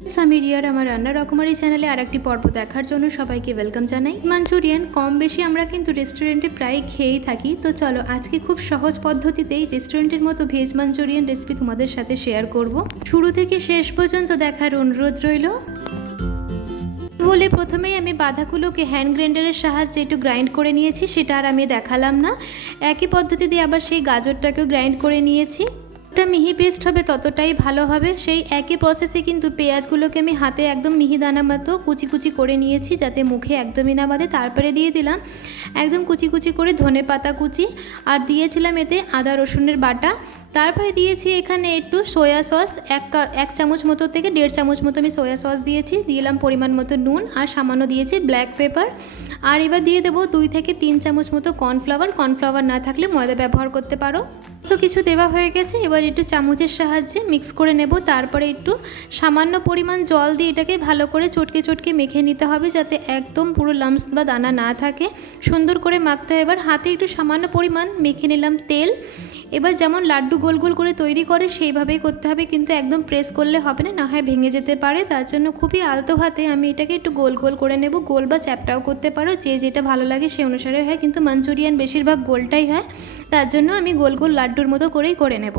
আমি আমার রান্না রকমারি চ্যানেলে আর একটি পর্ব দেখার জন্য সবাইকে ওয়েলকাম জানাই। মাঞ্চুরিয়ান, কম বেশি আমরা কিন্তু রেস্টুরেন্টে প্রায় খেয়েই থাকি। তো চলো, আজকে খুব সহজ পদ্ধতিতেই রেস্টুরেন্টের মতো ভেজ মাঞ্চুরিয়ান রেসিপি তোমাদের সাথে শেয়ার করব। শুরু থেকে শেষ পর্যন্ত দেখার অনুরোধ রইল। বলে প্রথমেই আমি বাঁধাগুলোকে হ্যান্ড গ্রাইন্ডারের সাহায্যে একটু গ্রাইন্ড করে নিয়েছি, সেটা আর আমি দেখালাম না। একই পদ্ধতি দিয়ে আবার সেই গাজরটাকেও গ্রাইন্ড করে নিয়েছি। যতটা মিহি পেস্ট হবে, ততটাই ভালো হবে। সেই একই প্রসেসে কিন্তু পেঁয়াজগুলোকে আমি হাতে একদম মিহি দানা মতো কুচি কুচি করে নিয়েছি, যাতে মুখে একদমই না বাঁধে। তারপরে দিয়ে দিলাম একদম কুচি কুচি করে ধনে পাতা কুচি, আর দিয়েছিলাম এতে আদা রসুনের বাটা। তারপরে দিয়েছি এখানে একটু সয়া সস এক এক চামচ মতো থেকে দেড় চামচ মতো আমি সয়া সস দিয়েছি। দিলাম পরিমাণ মতো নুন, আর সামান্য দিয়েছি ব্ল্যাক পেপার আর এবার দিয়ে দেবো দুই থেকে তিন চামচ মতো কর্নফ্লাওয়ার। কর্নফ্লাওয়ার না থাকলে ময়দা ব্যবহার করতে পারো। তো কিছু দেওয়া হয়ে গেছে, এবার একটু চামচের সাহায্যে মিক্স করে নেব। তারপরে একটু সামান্য পরিমাণ জল দিয়ে এটাকে ভালো করে চটকে চটকে মেখে নিতে হবে যাতে একদম পুরো লামস বা দানা না থাকে। সুন্দর করে মাখতে হয় এবার হাতে একটু সামান্য পরিমাণ মেখে নিলাম তেল। এবার যেমন লাড্ডু গোল গোল করে তৈরি করে, সেইভাবেই করতে হবে। কিন্তু একদম প্রেস করলে হবে না না হয় ভেঙে যেতে পারে। তার জন্য খুবই আলতো হাতে আমি এটাকে একটু গোল গোল করে নেব। গোল বা চ্যাপটাও করতে পারো, যে যেটা ভালো লাগে সে অনুসারে হয়। কিন্তু মাঞ্চুরিয়ান বেশিরভাগ গোলটাই হয়। তার জন্য আমি গোল গোল লাড্ডুর মতো করেই করে নেব।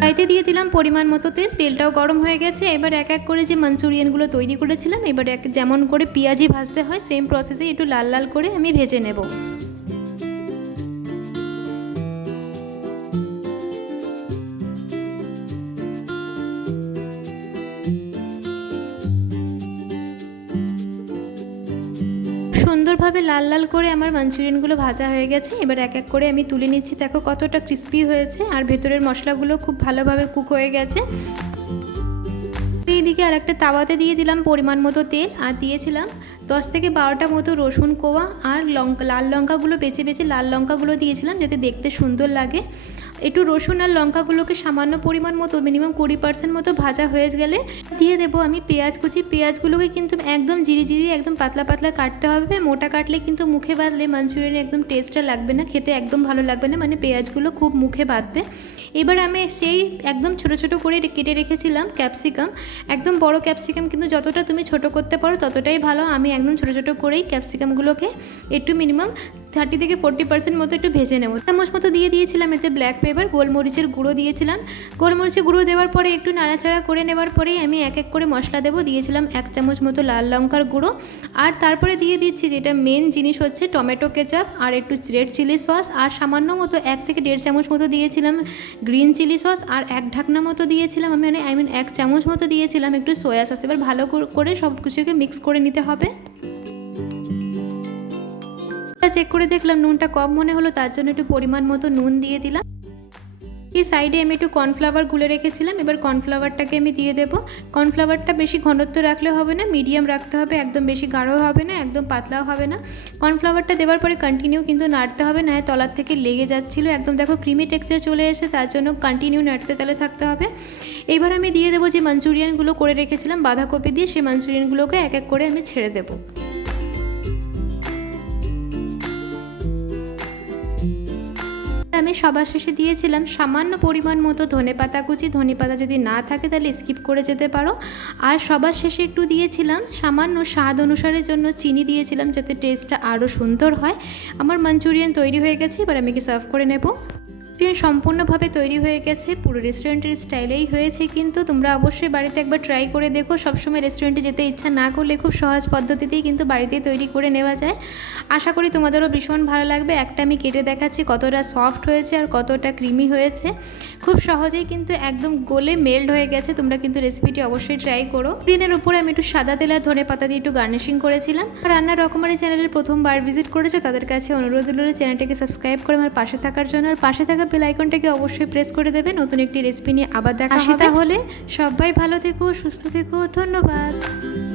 কড়াইতে দিয়ে দিলাম পরিমাণ মতো তেল। তেলটাও গরম হয়ে গেছে। এবার এক এক করে যে মাঞ্চুরিয়ানগুলো তৈরি করেছিলাম, এবার এক যেমন করে পেঁয়াজি ভাজতে হয় সেম প্রসেসে একটু লাল লাল করে আমি ভেজে নেব। সুন্দরভাবে লাল লাল করে আমার মাঞ্চুরিয়ানগুলো ভাজা হয়ে গেছে। এবার এক এক করে আমি তুলে নিচ্ছি। দেখো কতটা ক্রিস্পি হয়েছে। আর ভেতরের মশলাগুলো খুব ভালোভাবে কুক হয়ে গেছে। এইদিকে আর একটা তাওয়াতে দিয়ে দিলাম পরিমাণ মতো তেল আর দিয়েছিলাম দশ থেকে বারোটা মতো রসুন কোয়া আর লঙ্কা, লাল লঙ্কাগুলো বেছে বেছে লাল লঙ্কাগুলো দিয়েছিলাম যাতে দেখতে সুন্দর লাগে। একটু রসুন আর লঙ্কাগুলোকে সামান্য পরিমাণ মতো মিনিমাম কুড়ি পার্সেন্ট মতো ভাজা হয়ে গেলে দিয়ে দেবো আমি পেঁয়াজ কুচি। পেঁয়াজগুলোকে কিন্তু একদম জিরি জিরি, একদম পাতলা পাতলা কাটতে হবে। মোটা কাটলে কিন্তু মুখে বাঁধলে মাঞ্চুরিয়ান একদম টেস্টটা লাগবে না, খেতে একদম ভালো লাগবে না। মানে পেঁয়াজগুলো খুব মুখে বাঁধবে এবার আমি সেই একদম ছোট ছোট করে কেটে রেখেছিলাম ক্যাপসিকাম। একদম বড় ক্যাপসিকাম, কিন্তু যতটা তুমি ছোট করতে পারো ততটাই ভালো। আমি একদম ছোট ছোট করেই ক্যাপসিকামগুলোকে একটু মিনিমাম থার্টি থেকে ফোর্টি পার্সেন্ট মতো একটু ভেজে নেব। চামচ মতো দিয়ে দিয়েছিলাম এতে ব্ল্যাক পেপার গোলমরিচের গুঁড়ো দিয়েছিলাম। গোলমরিচের গুঁড়ো দেওয়ার পরে একটু নাড়াচাড়া করে নেওয়ার পরেই আমি এক এক করে মশলা দেবো। দিয়েছিলাম এক চামচ মতো লাল লঙ্কার গুঁড়ো। আর তারপরে দিয়ে দিচ্ছি যেটা মেন জিনিস হচ্ছে টমেটো কেচাপ আর একটু রেড চিলি সস আর সামান্য মতো এক থেকে দেড় চামচ মতো দিয়েছিলাম গ্রিন চিলি সস আর এক ঢাকনা মতো দিয়েছিলাম আমি মানে আই মিন এক চামচ মতো দিয়েছিলাম একটু সয়া সস এবার ভালো করে সব কিছুকে মিক্স করে নিতে হবে। চেক করে দেখলাম, নুনটা কম মনে হলো, তার জন্য একটু পরিমাণ মতো নুন দিয়ে দিলাম। এই সাইডে আমি একটু কর্নফ্লাওয়ার গুলে রেখেছিলাম, এবার কর্নফ্লাওয়ারটাকে আমি দিয়ে দেবো। কর্নফ্লাওয়ারটা বেশি ঘনত্ব রাখলে হবে না মিডিয়াম রাখতে হবে, একদম বেশি গাঢ় হবে না, একদম পাতলাও হবে না। কর্নফ্লাওয়ারটা দেওয়ার পরে কন্টিনিউ কিন্তু নাড়তে হবে, না তলার থেকে লেগে যাচ্ছিল। একদম দেখো ক্রিমি টেক্সচার চলে এসে তার জন্য কন্টিনিউ নাড়তে তালে থাকতে হবে। এবার আমি দিয়ে দেবো যে মাঞ্চুরিয়ানগুলো করে রেখেছিলাম, বাঁধাকপি দিয়ে সেই মাঞ্চুরিয়ানগুলোকে এক এক করে আমি ছেড়ে দেবো। আমি সবার শেষে দিয়েছিলাম সামান্য পরিমাণ মতো ধনে পাতা কুচি। ধনে পাতা যদি না থাকে তাহলে স্কিপ করে যেতে পারো। আর সবার শেষে একটু দিয়েছিলাম সামান্য স্বাদ অনুসারের জন্য চিনি দিয়েছিলাম যাতে টেস্টটা আরও সুন্দর হয়। আমার মাঞ্চুরিয়ান তৈরি হয়ে গেছে, এবার আমি কি সার্ভ করে নেব। মাঞ্চুরিয়ান সম্পূর্ণভাবে তৈরি হয়ে গেছে। পুরো রেস্টুরেন্টের স্টাইলেই হয়েছে কিন্তু তোমরা অবশ্যই বাড়িতে একবার ট্রাই করে দেখো। সবসময় রেস্টুরেন্টে যেতে ইচ্ছা না করলে খুব সহজ পদ্ধতিতেই কিন্তু বাড়িতেই তৈরি করে নেওয়া যায়। আশা করি তোমাদেরও ভীষণ ভালো লাগবে। একটা আমি কেটে দেখাচ্ছি কতটা সফট হয়েছে আর কতটা ক্রিমি হয়েছে। খুব সহজেই কিন্তু একদম গোলে মেল্ড হয়ে গেছে। তোমরা কিন্তু রেসিপিটি অবশ্যই ট্রাই করো। স্ক্রিনের উপরে আমি একটু সাদা তেল আর ধনে পাতা দিয়ে একটু গার্নিশিং করেছিলাম। আর রান্নার রকমারি চ্যানেলের প্রথমবার ভিজিট করেছ তাদের কাছে অনুরোধ রইল চ্যানেলটাকে সাবস্ক্রাইব করে আমার পাশে থাকার জন্য। আর পাশে থাকা বেল আইকনটাকে অবশ্যই প্রেস করে দেবে। নতুন একটি রেসিপি নিয়ে আবার দেখা হবে। তাহলে। সবাই ভালো থেকো সুস্থ থেকো ধন্যবাদ।